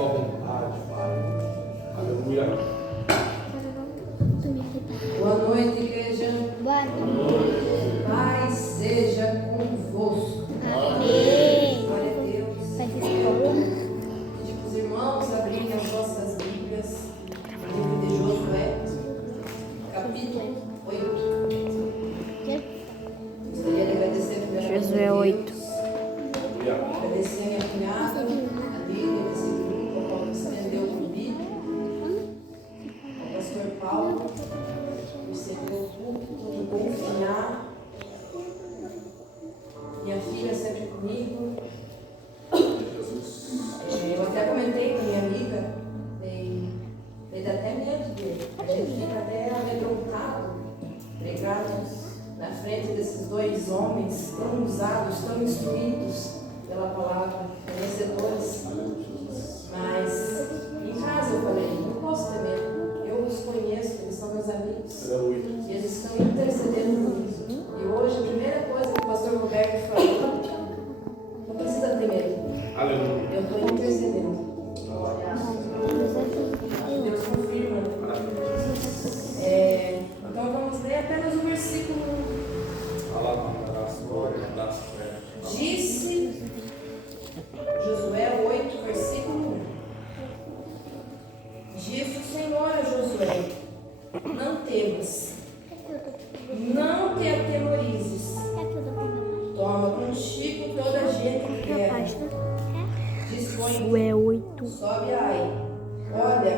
tua vontade, Pai. Aleluia. Boa noite, igreja. Boa noite. Paz seja convosco. Amém. Glória a Deus. Faz escola. Pedir para os irmãos abrirem as vossas Bíblias. Livro de Josué, capítulo 8. Gostaria de agradecer primeiramente Josué a Deus. 8. Agradecer a minha cunhada, a líder desse grupo, ao qual estendeu o convite. Ao pastor Paulo, por ceder o púlpito, de confiar. Minha filha sempre comigo. Eu até comentei com minha amiga, dei até medo dele. A gente fica até amedrontado, pregados na frente desses dois homens tão usados, tão instruídos pela palavra, conhecedores. Mas em casa eu falei, não posso ter medo. Eu os conheço, eles são meus amigos. E eles estão intercedendo comigo. E hoje a primeira coisa que o pastor Roberto falou, não precisa ter medo. Aleluia. Eu estou intercedendo. Deus confirma. Então vamos ler apenas o versículo 1. Disse Josué 8, versículo 1. Disse o Senhor a Josué: não temas, não te atemorizes. Toma contigo toda a gente que quer. Dispõe, sobe aí. Olha,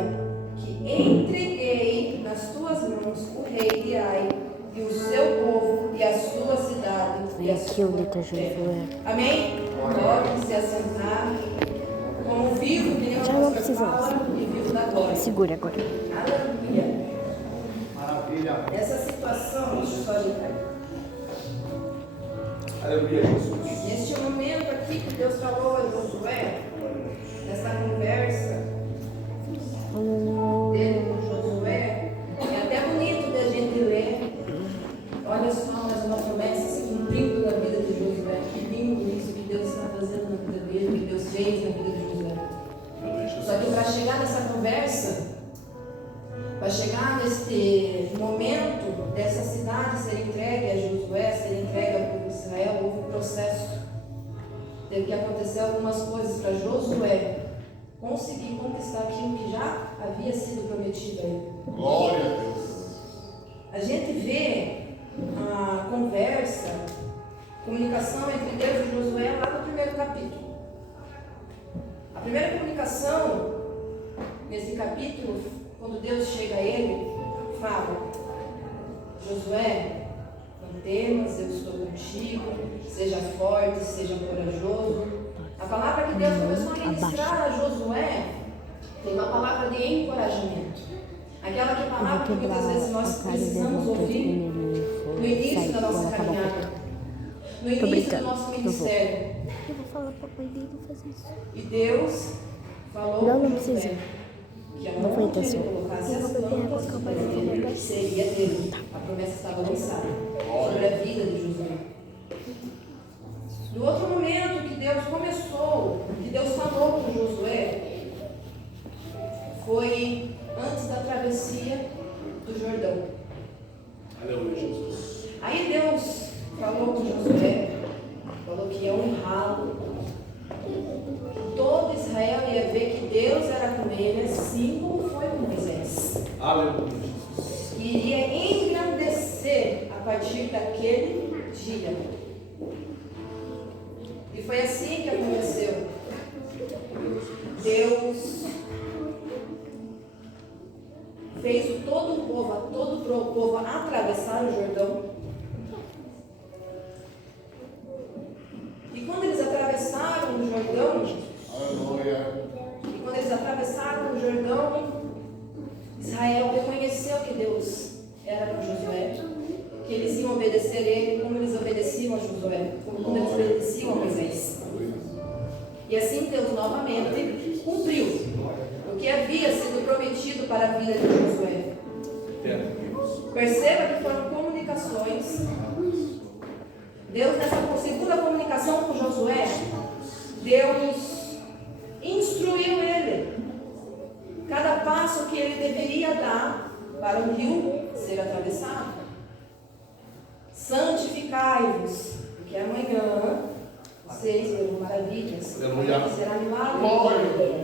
que entreguei nas tuas mãos o rei de Ai e o seu povo e a sua cidade e a sua terra. Amém? Podem se assentar como vivo que nem o pastor fala e vivo da glória. Segura agora. Aleluia. Maravilha. Essa situação, deixa eu só ajeitar. Aleluia, Jesus. Neste momento aqui que Deus falou a Josué, nessa conversa dele com Josué, é até bonito da gente ler. Olha só mais uma promessa se cumprindo na vida de Josué. Que lindo isso que Deus está fazendo na vida dele, que Deus fez na vida de Josué. Só que para chegar nessa conversa, para chegar neste momento dessa cidade ser entregue a Josué, ser entregue ao povo de Israel, houve um processo. Teve que acontecer algumas coisas para Josué conseguir conquistar aquilo que já havia sido prometido a ele. Glória a Deus. A gente vê a conversa, comunicação entre Deus e Josué lá no primeiro capítulo. A primeira comunicação nesse capítulo, quando Deus chega a ele, fala: Josué, não temas, eu estou contigo, seja forte, seja corajoso. A palavra que Deus começou a ministrar a Josué tem uma palavra de encorajamento. Aquela que palavra que muitas vezes nós precisamos ouvir no início da nossa caminhada, no início do nosso ministério. Eu vou falar para o pai dele fazer isso. E Deus falou Não com precisa. Josué que Não foi aonde ele intenção. colocasse as plantas seria dele. A promessa estava lançada sobre a vida de Josué. No outro momento que Deus começou, que Deus falou com Josué, foi antes da travessia do Jordão. Aleluia, Jesus. Aí Deus falou com Josué, falou que ia honrá-lo. Todo Israel ia ver que Deus era com ele, assim como foi com Moisés. Aleluia, Jesus. E iria engrandecer a partir daquele dia. E foi assim que aconteceu. Deus fez todo o povo atravessar o Jordão. E quando eles atravessaram o Jordão, Israel reconheceu que Deus era com Josué, que eles iam obedecer a ele como eles obedeciam a Josué, como eles obedeciam a Moisés. E assim Deus novamente cumpriu o que havia sido prometido para a vida de Josué. Perceba que foram comunicações. Deus, nessa segunda comunicação com Josué, Deus instruiu ele deveria dar para o rio ser atravessado. Santificai-vos, porque amanhã vocês verão maravilhas. Aleluia. Será milagre. Glória.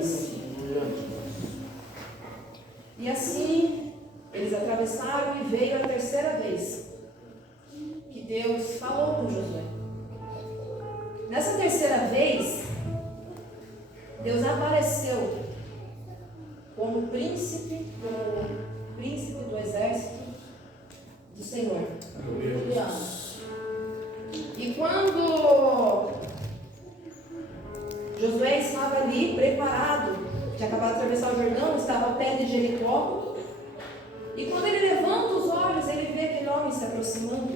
E assim eles atravessaram e veio a terceira vez que Deus falou com Josué. Nessa terceira vez, Deus apareceu como príncipe do exército do Senhor. E quando Josué estava ali preparado, tinha acabado de atravessar o Jordão, estava ao pé de Jericó, e quando ele levanta os olhos, ele vê aquele homem se aproximando,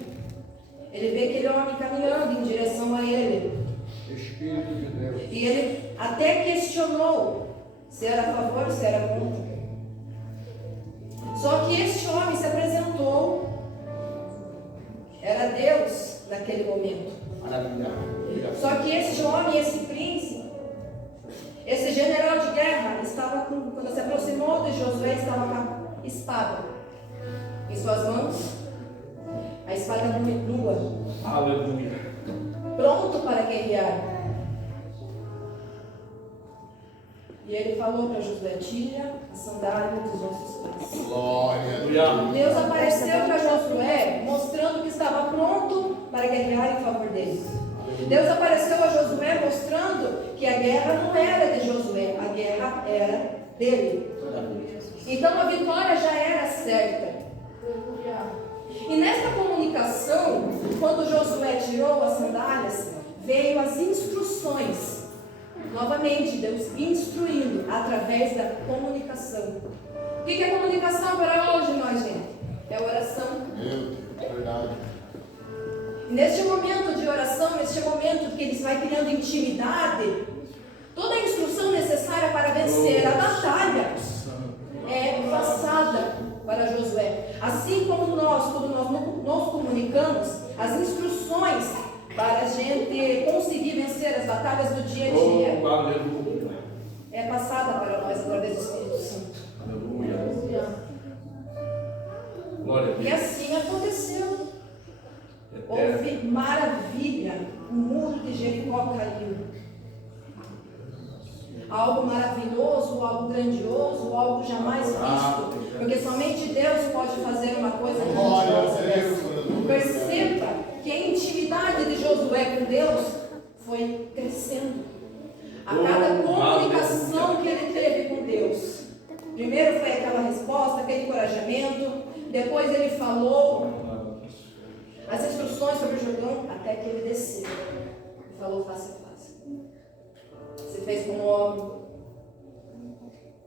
ele vê aquele homem caminhando em direção a ele. Espírito de Deus. E ele até questionou se era a favor ou se era contra. Só que este homem se apresentou, era Deus naquele momento. Maravilha. Só que este homem, esse príncipe, esse general de guerra, estava quando se aproximou de Josué, estava com a espada em suas mãos, a espada nua, Aleluia. pronto para guerrear. E ele falou para Josué: tira a sandália dos nossos pés. Glória. Aleluia. Deus apareceu para Josué, mostrando que estava pronto para guerrear em favor deles. Deus apareceu a Josué, mostrando que a guerra não era de Josué, a guerra era dele. Então a vitória já era certa. E nesta comunicação, quando Josué tirou as sandálias, veio as instruções. Novamente, Deus instruindo através da comunicação. O que é comunicação para hoje, nós, gente? É oração. Meu Deus, verdade. Neste momento de oração, neste momento que eles vai criando intimidade, toda a instrução necessária para vencer a batalha é passada para Josué. Assim como nós, quando nós nos comunicamos, as instruções para a gente conseguir vencer as batalhas do dia a dia Oh, aleluia. é passada para nós através do Espírito Santo. Aleluia. Glória a E Deus. assim aconteceu. Eterno. Houve maravilha, o muro de Jericó caiu. Algo maravilhoso, algo grandioso, algo jamais visto. Porque somente Deus pode fazer uma coisa Glória a grandiosa. Deus. Perceba que a intimidade de Josué com Deus foi crescendo. A cada comunicação que ele teve com Deus. Primeiro foi aquela resposta, aquele encorajamento. Depois ele falou as instruções sobre o Jordão, até que ele desceu e falou face a face. Se fez como homem,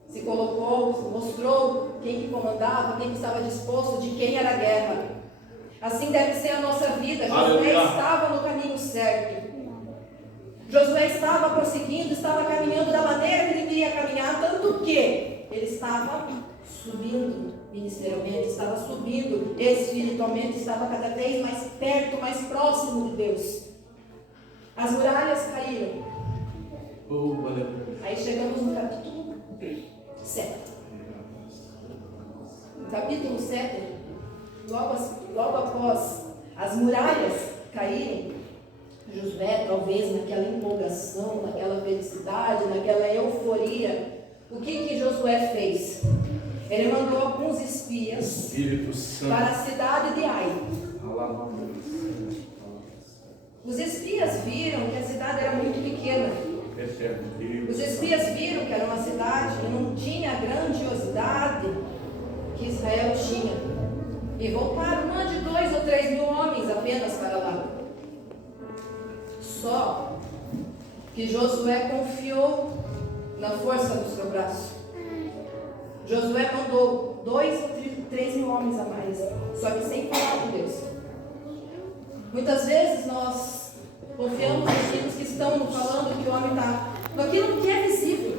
se colocou, se mostrou quem que comandava, quem que estava disposto, de quem era a guerra. Assim deve ser a nossa vida. Josué Aleluia. estava no caminho certo. Josué estava prosseguindo, estava caminhando da maneira que ele queria caminhar, tanto que ele estava subindo ministerialmente, estava subindo espiritualmente, estava cada vez mais perto, mais próximo de Deus. As muralhas caíram. Oh, aleluia. Aí chegamos no capítulo 7. No capítulo 7, logo após as muralhas caírem, Josué, talvez naquela empolgação, naquela felicidade, naquela euforia, o que Josué fez? Ele mandou alguns espias Espírito Santo. para a cidade de Ai. Aleluia. Os espias viram que a cidade era muito pequena. Eterno Deus. Os espias viram que era uma cidade que não tinha a grandiosidade que Israel tinha. E voltaram, mande 2 ou 3 mil homens apenas para lá. Só que Josué confiou na força do seu braço. Josué mandou 2 ou 3 mil homens a mais, só que sem falar com Deus. Muitas vezes nós confiamos nos que estão nos falando que o homem está naquilo que é visível.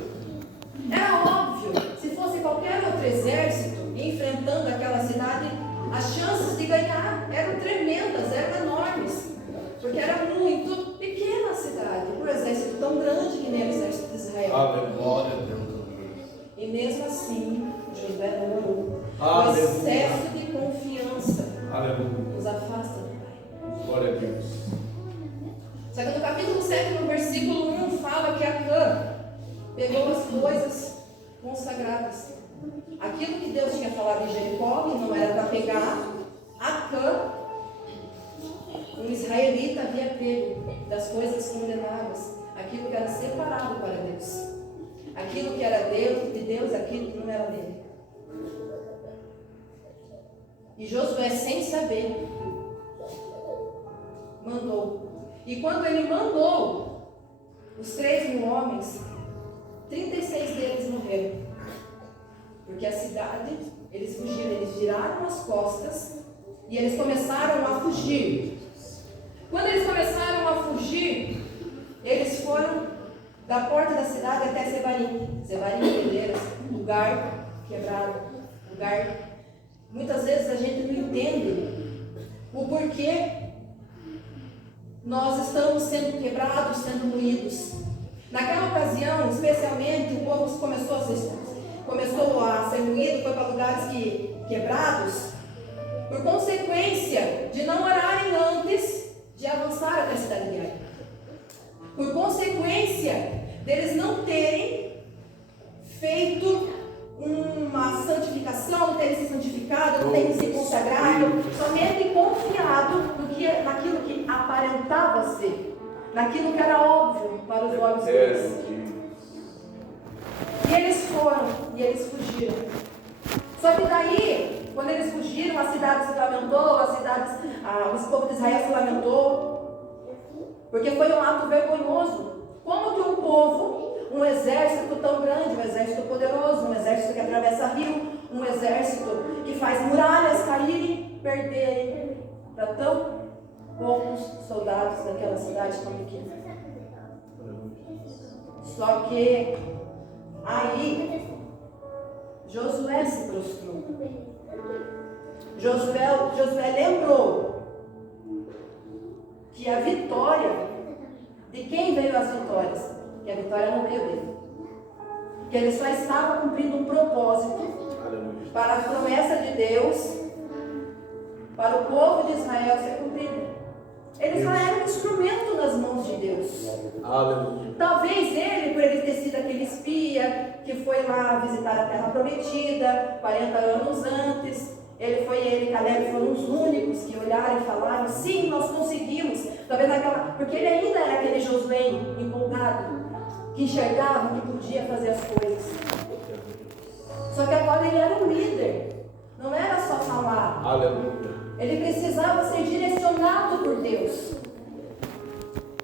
Era óbvio, se fosse qualquer outro exército enfrentando aquela cidade, as chances de ganhar eram tremendas, eram enormes, porque era muito pequena a cidade, um exército tão grande que nem o exército de Israel. Aleluia. Glória a Deus. E mesmo assim, Josué não orou. O Aleluia. excesso de confiança Aleluia. nos afasta do Pai. Glória a Deus. Só que no capítulo 7, no versículo 1, fala que Acã pegou as coisas consagradas. Aquilo que Deus tinha falado em Jericó, que não era para pegar, Acã, um israelita, havia pego das coisas condenadas, aquilo que era separado para Deus. Aquilo que era de Deus, aquilo que não era dele. E Josué, sem saber, mandou. E quando ele mandou os 3.000 homens, 36 deles morreram. Porque a cidade, eles fugiram, eles viraram as costas e eles começaram a fugir. Quando eles começaram a fugir, eles foram da porta da cidade até Sebarim. Sebarim, Pedreiras, lugar quebrado, lugar. Muitas vezes a gente não entende o porquê nós estamos sendo quebrados, sendo moídos. Naquela ocasião, especialmente, o povo começou a ser moído, foi para lugares quebrados, por consequência de não orarem antes de avançar até a cidade de Ai. Por consequência deles não terem feito uma santificação, não terem se santificado, não terem se consagrado, somente confiado naquilo que aparentava ser, naquilo que era óbvio para os olhos deles. E eles foram, e eles fugiram. Só que daí, quando eles fugiram, a cidade se lamentou, o povo de Israel se lamentou, porque foi um ato vergonhoso. Como que um povo, um exército tão grande, um exército poderoso, um exército que atravessa rio, um exército que faz muralhas caírem, perderem para tão poucos soldados daquela cidade tão pequena. Só que aí Josué se prostrou. Josué lembrou que a vitória, de quem veio as vitórias? Que a vitória não veio dele. Que ele só estava cumprindo um propósito para a promessa de Deus, para o povo de Israel ser cumprida. Ele só era um instrumento nas mãos de Deus. Aleluia. Talvez ele, por ele ter sido aquele espia que foi lá visitar a terra prometida 40 anos antes, ele e Caleb foram os únicos que olharam e falaram: sim, nós conseguimos. Talvez porque ele ainda era aquele Josué empolgado, que enxergava que podia fazer as coisas. Só que agora ele era um líder, não era só falar. Aleluia. Ele precisava ser direcionado por Deus.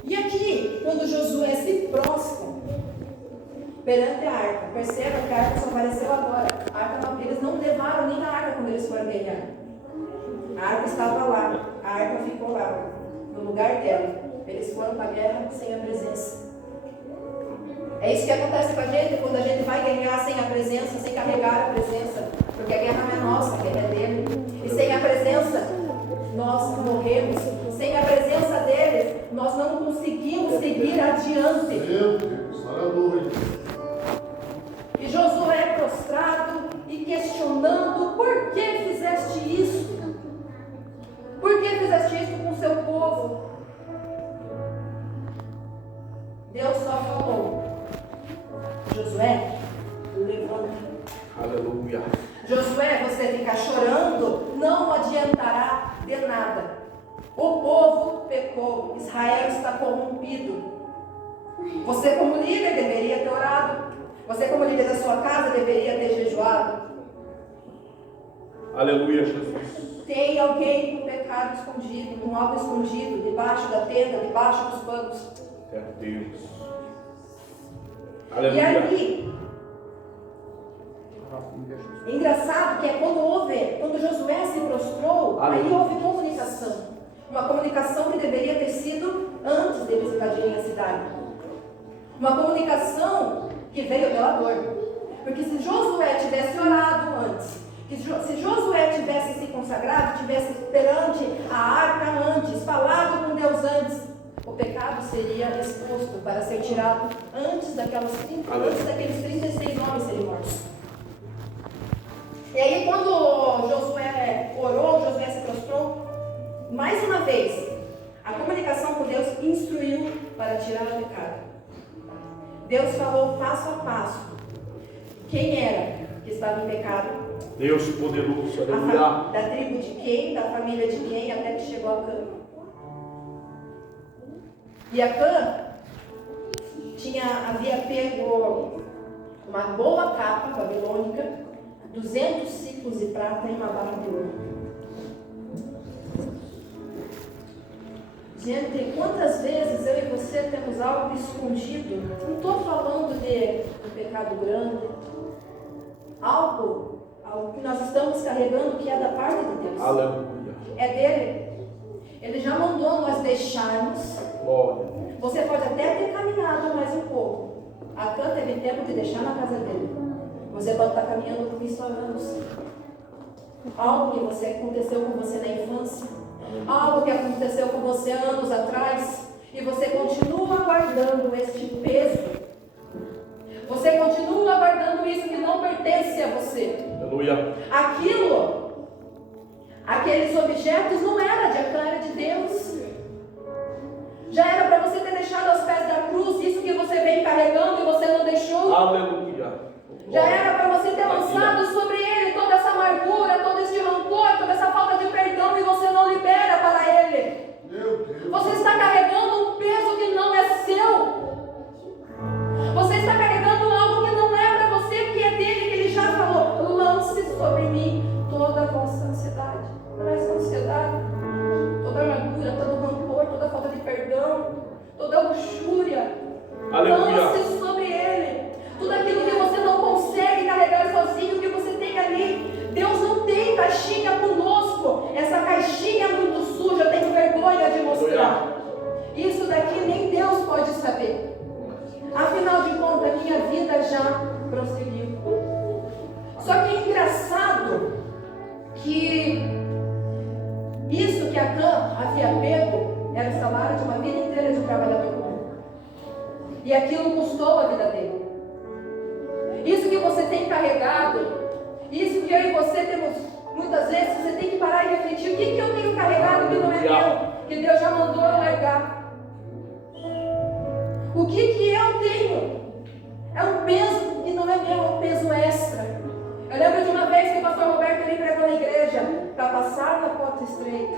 E aqui, quando Josué se prostra perante a arca, perceba que a arca só apareceu agora. A arca não, eles não levaram nem a arca quando eles foram guerrear. A arca estava lá, a arca ficou lá, no lugar dela. Eles foram para a guerra sem a presença. É isso que acontece com a gente quando a gente vai guerrear sem a presença, sem carregar a presença. Porque a guerra não é nossa, a guerra é dele. E sem a presença, nós morremos. Sem a presença dele, nós não conseguimos seguir adiante. Meu Deus, aleluia. E Josué prostrado e questionando: por que fizeste isso? Por que fizeste isso com o seu povo? Deus só falou: Josué, levanta. Aleluia. Josué, você ficar chorando não adiantará de nada. O povo pecou, Israel está corrompido. Você como líder deveria ter orado. Você como líder da sua casa deveria ter jejuado. Aleluia, Jesus. Tem alguém com pecado escondido, com algo escondido, debaixo da tenda, debaixo dos panos. É Deus. E Aleluia. aí, engraçado que é quando Josué se prostrou, Aleluia. aí houve comunicação. Uma comunicação que deveria ter sido antes deles invadirem a cidade. Uma comunicação que veio pela dor. Porque se Josué tivesse orado antes, se Josué tivesse se consagrado, tivesse perante a arca antes, falado com Deus antes, o pecado seria exposto para ser tirado antes daqueles 36 homens serem mortos. E aí quando Josué orou, Josué se prostrou, mais uma vez, a comunicação com Deus instruiu para tirar o pecado. Deus falou passo a passo quem era que estava em pecado, Deus poderoso, aleluia. da tribo de quem, da família de quem, até que chegou a Cã. E a Cã havia pego uma boa capa babilônica, 200 ciclos de prata e uma barra de ouro. Gente, quantas vezes eu e você temos algo escondido? Não estou falando de um pecado grande, algo que nós estamos carregando que é da parte de Deus. Aleluia. É dele. Ele já mandou nós deixarmos. Glória. Você pode até ter caminhado mais um pouco. A Cã teve tempo de deixar na casa dele. Você pode estar caminhando com isso há anos. Algo que aconteceu com você na infância. Algo que aconteceu com você anos atrás. E você continua guardando este peso. Você continua guardando isso que não pertence a você. Aleluia. Aqueles objetos não era de Acã, era de Deus. Já era para você ter deixado aos pés da cruz isso que você vem carregando e você não deixou. Aleluia. Já era para você ter lançado sobre ele toda essa amargura, todo este rancor, toda essa falta de perdão e você não libera para ele. Meu Deus. Você está carregando um peso que não é seu. Você está carregando algo que não é para você, que é dele, que ele já falou. Lance sobre mim toda a vossa ansiedade. Não é essa ansiedade, toda a amargura, todo o rancor, toda a falta de perdão, toda a luxúria. Aleluia. Lance sobre ele. Tudo aquilo que você não consegue carregar sozinho, que você tem ali. Deus não tem caixinha conosco. Essa caixinha é muito suja, eu tenho vergonha de mostrar. Isso daqui nem Deus pode saber. Afinal de contas, minha vida já prosseguiu. Só que é engraçado que isso que a Cã havia pego era o salário de uma vida inteira de trabalhador comum. E aquilo custou a vida dele. Isso que você tem carregado, isso que eu e você temos, muitas vezes você tem que parar e refletir: o que eu tenho carregado que não é meu, que Deus já mandou eu largar? O que eu tenho? É um peso que não é meu, é um peso extra. Eu lembro de uma vez que o pastor Roberto ele pregou na igreja: para passar na porta estreita,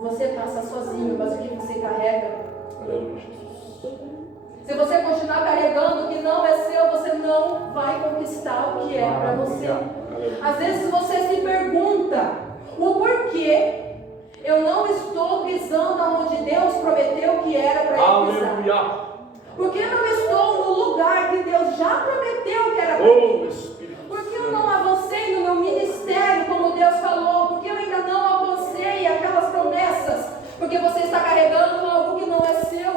você passa sozinho, mas o que você carrega? Se você continuar carregando o que não é seu, você não vai conquistar o que é para você. Às vezes você se pergunta o porquê eu não estou pisando onde Deus prometeu que era para eu pisar. Aleluia. Por que eu não estou no lugar que Deus já prometeu que era para Oh, mim? Espírito Por que eu não avancei no meu ministério como Deus falou? Por que eu ainda não alcancei aquelas promessas? Porque você está carregando algo que não é seu.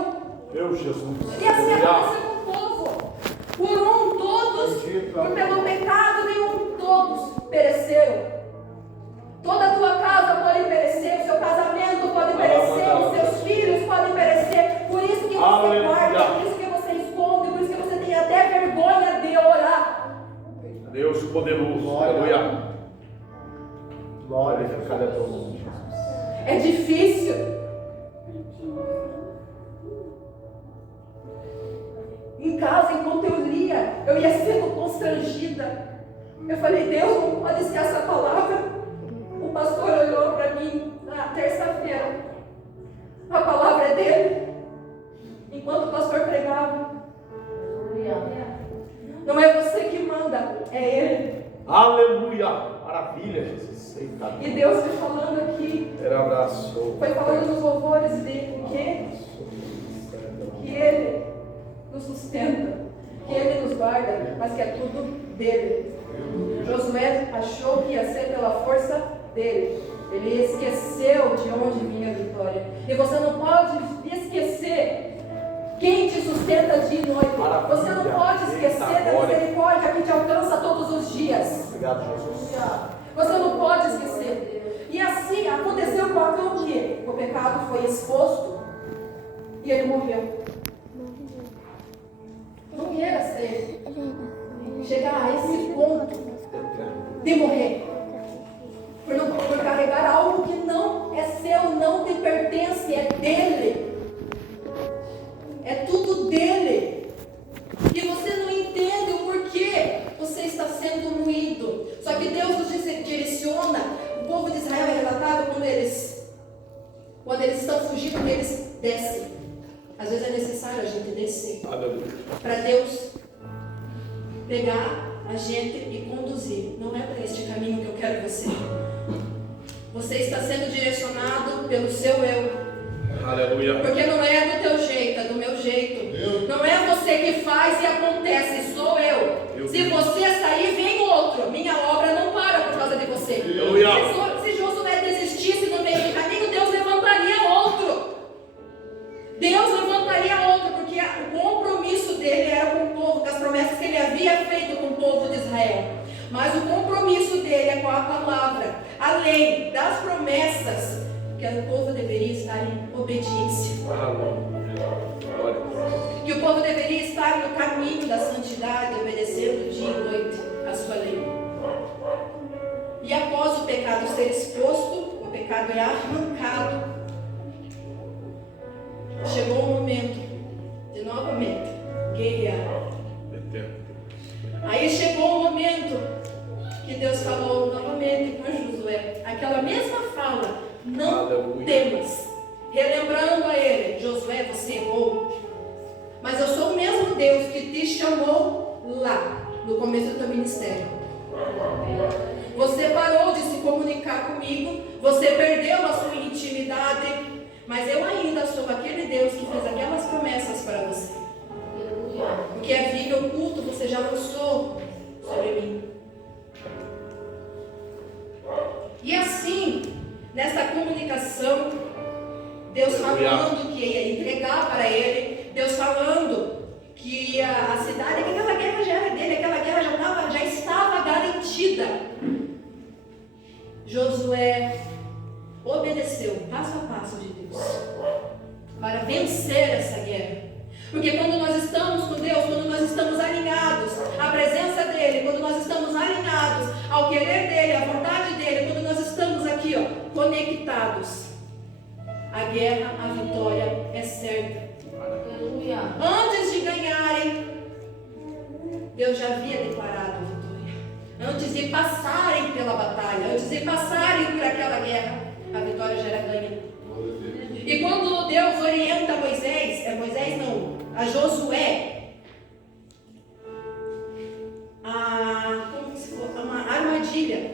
Meu Jesus. E assim aconteceu com o povo. Por um todos, pelo pecado nenhum, todos pereceram. Toda a tua casa pode perecer, o seu casamento pode perecer, os seus filhos podem perecer. Por isso que você guarda, por isso que você esconde, por isso que você tem até vergonha de orar. Deus poderoso. Aleluia. Glória. Cada nome. É difícil. Em casa, enquanto eu lia, eu ia sendo constrangida. Eu falei: Deus, não pode ser essa palavra. O pastor olhou para mim na terça-feira. A palavra é dele. Enquanto o pastor pregava. Não é você que manda, é ele. Aleluia. Maravilha, Jesus. E Deus foi falando aqui. Era abraço. Foi falando nos louvores dele. Que ele nos sustenta, que ele nos guarda, mas que é tudo dele. Josué achou que ia ser pela força dele. Ele esqueceu de onde vinha a vitória. E você não pode esquecer quem te sustenta dia e noite. Você não pode esquecer da misericórdia que te alcança todos os dias. Obrigado, Jesus. Você não pode esquecer. E assim aconteceu com Acã, que o pecado foi exposto e ele morreu. Não queira ser chegar a esse ponto de morrer. Por carregar algo que não é seu, não te pertence, é dele. É tudo dele. E você não entende o porquê você está sendo moído. Só que Deus nos direciona. O povo de Israel é relatado quando eles estão fugindo, eles descem. Às vezes é necessário a gente descer para Deus pegar a gente e conduzir. Não é para este caminho que eu quero você. Você está sendo direcionado pelo seu eu. Aleluia. Porque não é do teu jeito, é do meu jeito. Não é você que faz e acontece, sou eu. Se você sair, vem outro. Minha obra não para por causa de você. Se Josué desistisse no meio do caminho, Deus levantaria outro. Deus levantaria outro, porque o compromisso dele era com o povo, com as promessas que ele havia feito com o povo de Israel. Mas o compromisso dele é com a palavra. Além das promessas, que o povo deveria estar em obediência. Que o povo deveria estar no caminho da santidade, obedecendo dia e noite a sua lei. E após o pecado ser exposto, o pecado é arrancado. Chegou o momento de novamente guerrear. Aí chegou o momento que Deus falou novamente com Josué. Aquela mesma fala. Não temas. Relembrando a ele: Josué, você errou. Mas eu sou o mesmo Deus que te chamou lá, no começo do teu ministério. Você parou de se comunicar comigo. Você perdeu a sua intimidade. Mas eu ainda sou aquele Deus que fez aquelas promessas para você. O que é vil e oculto, você já lançou sobre mim. E assim, nessa comunicação, Deus falando que ia entregar para ele, Deus falando que a cidade, que aquela guerra já era dele, aquela guerra já estava garantida. Josué obedeceu passo a passo de Deus para vencer essa guerra. Porque quando nós estamos com Deus, quando nós estamos alinhados à presença dEle, quando nós estamos alinhados ao querer dEle, à vontade dEle, quando nós estamos aqui, conectados, a guerra, a vitória é certa. Aleluia. Antes de ganharem, Deus já havia declarado a vitória. Antes de passarem pela batalha, antes de passarem por aquela guerra, a vitória já era ganha. E quando Deus orienta a Josué, como se fosse uma armadilha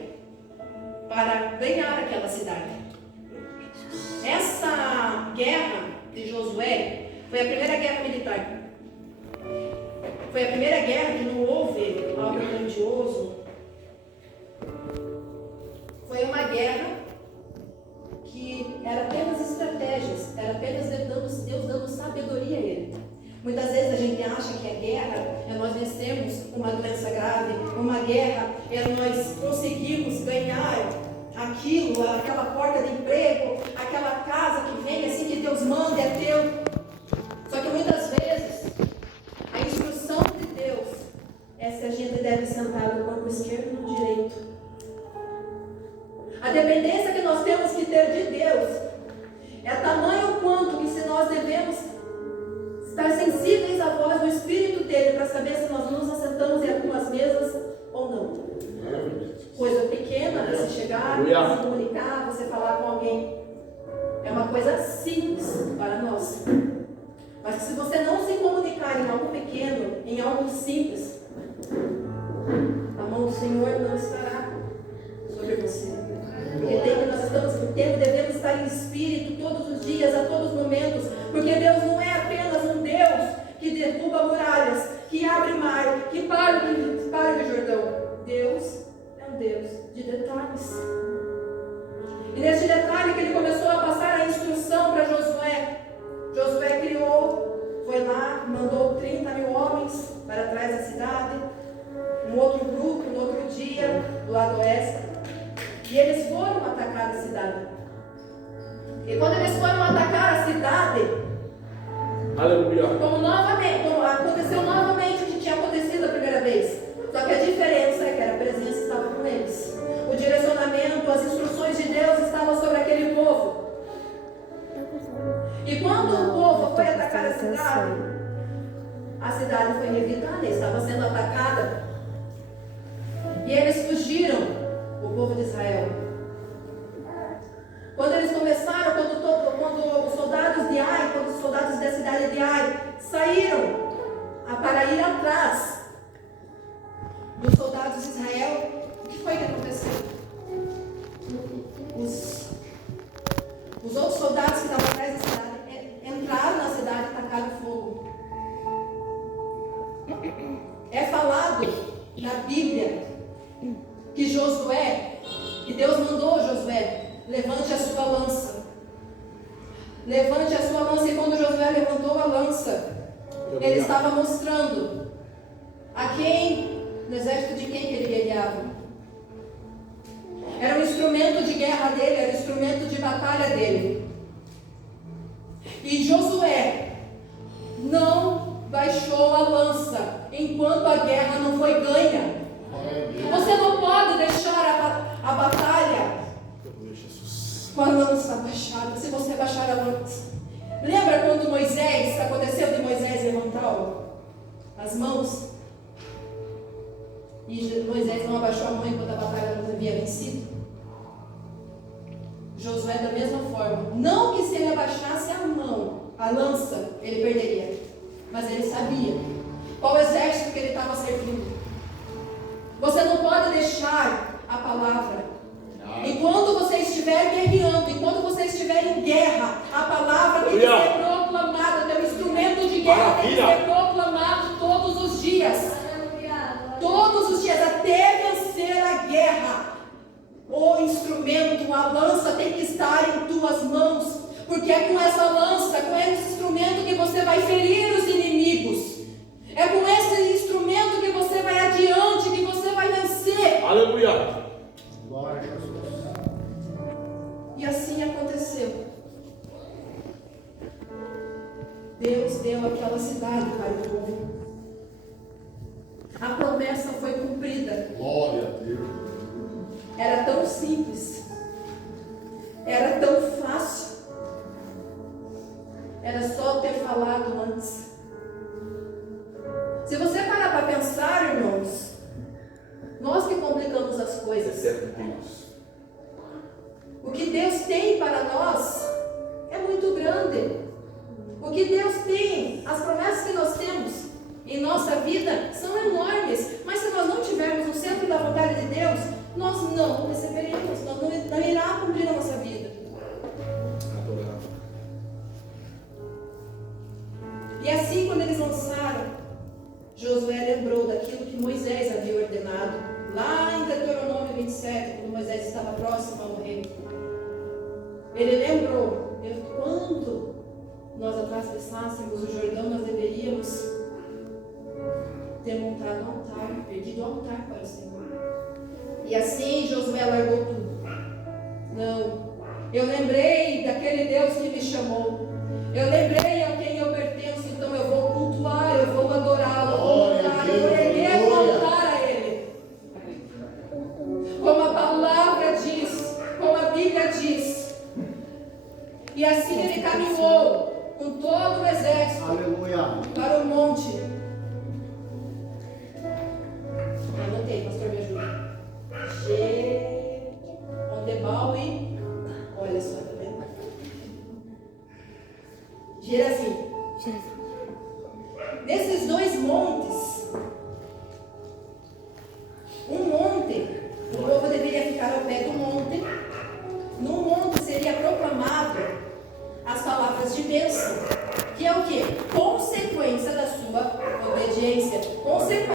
para ganhar aquela cidade. Essa guerra de Josué foi a primeira guerra militar. Foi a primeira guerra que não houve algo grandioso. Foi uma guerra que era apenas estratégias, era apenas Deus dando sabedoria a ele. Muitas vezes a gente acha que a guerra é nós vencemos uma doença grave, uma guerra é nós conseguimos ganhar aquilo, aquela porta de emprego, aquela casa que vem assim que Deus manda, é teu. Só que muitas vezes a instrução de Deus é se a gente deve sentar no corpo esquerdo ou no direito. A dependência que nós temos que ter de Deus é tamanho quanto que se nós devemos estar sensíveis à voz do Espírito dele para saber se nós nos assentamos em algumas mesas ou não. Coisa pequena, né? Você chegar, se comunicar, você falar com alguém. É uma coisa simples para nós. Mas que se você não se comunicar em algo pequeno, em algo simples, a mão do Senhor não estará sobre você. Porque nós devemos estar em espírito todos os dias, a todos os momentos, porque Deus não é apenas um Deus que derruba muralhas, que abre mar, que para o Jordão. Deus é um Deus de detalhes. E nesse detalhe que ele começou a passar a instrução para Josué. Josué criou, foi lá, mandou 30 mil homens para trás da cidade, um outro grupo, no outro dia, do lado oeste. E eles foram atacar a cidade. E quando eles foram atacar a cidade, aleluia, como aconteceu novamente o que tinha acontecido a primeira vez. Só que a diferença é que a presença estava com eles. povo de Israel. Quando eles começaram, quando os soldados de Ai, quando os soldados da cidade de Ai saíram para ir atrás dos soldados de Israel, o que foi que aconteceu? Os outros soldados que estavam atrás da cidade entraram na cidade e tacaram fogo. É falado na Bíblia que Josué, que Deus mandou Josué, levante a sua lança. Levante a sua lança. E quando Josué levantou a lança, ele estava mostrando a quem, no exército de quem que ele guerreava. Era um instrumento de guerra dele, era um instrumento de batalha dele. E Josué não baixou a lança enquanto a guerra não foi ganha. Você não pode deixar a batalha com a lança baixada, se você baixar a lança. Lembra quando Moisés, aconteceu de Moisés levantar as mãos? E Moisés não abaixou a mão enquanto a batalha não havia vencido? Josué da mesma forma. Não que se ele abaixasse a mão, a lança, ele perderia. Mas ele sabia qual exército que ele estava servindo. Você não pode deixar a palavra. Enquanto você estiver guerreando, enquanto você estiver em guerra, a palavra tem que ser proclamada. O teu instrumento de guerra tem que ser proclamado todos os dias. Todos os dias, até vencer a guerra. O instrumento, a lança tem que estar em tuas mãos. Porque é com essa lança, com esse instrumento que você vai ferir os inimigos. É com esse instrumento que você vai adiante, que você vai vencer. Aleluia. Glória a Jesus. E assim aconteceu. Deus deu aquela cidade para o povo. A promessa foi cumprida. Glória a Deus. Era tão simples. Era tão fácil. Era só ter falado antes. Se você parar para pensar, irmãos, nós que complicamos as coisas. O que Deus tem para nós é muito grande. O que Deus tem, as promessas que nós temos em nossa vida são enormes. Mas se nós não tivermos o centro da vontade de Deus, nós não receberemos, nós não irá cumprir a nossa vida. E assim, quando eles lançaram, Josué lembrou daquilo que Moisés havia ordenado, lá em Deuteronômio 27, quando Moisés estava próximo a morrer. Ele lembrou, quando nós atravessássemos o Jordão, nós deveríamos ter montado um altar, perdido o altar para o Senhor. E assim Josué largou tudo. Não, eu lembrei daquele Deus que me chamou. Eu lembrei a quem eu pertenço, então eu vou cultuar, eu vou adorá-lo, eu vou honrar, eu vou erguer um altar a Ele. Como a palavra diz, como a Bíblia diz. E assim ele caminhou com todo o exército. Aleluia. Para o monte. Anotei, pastor, me ajuda. Ondebal e... Olha só, tá vendo? Gerazim. Nesses dois montes,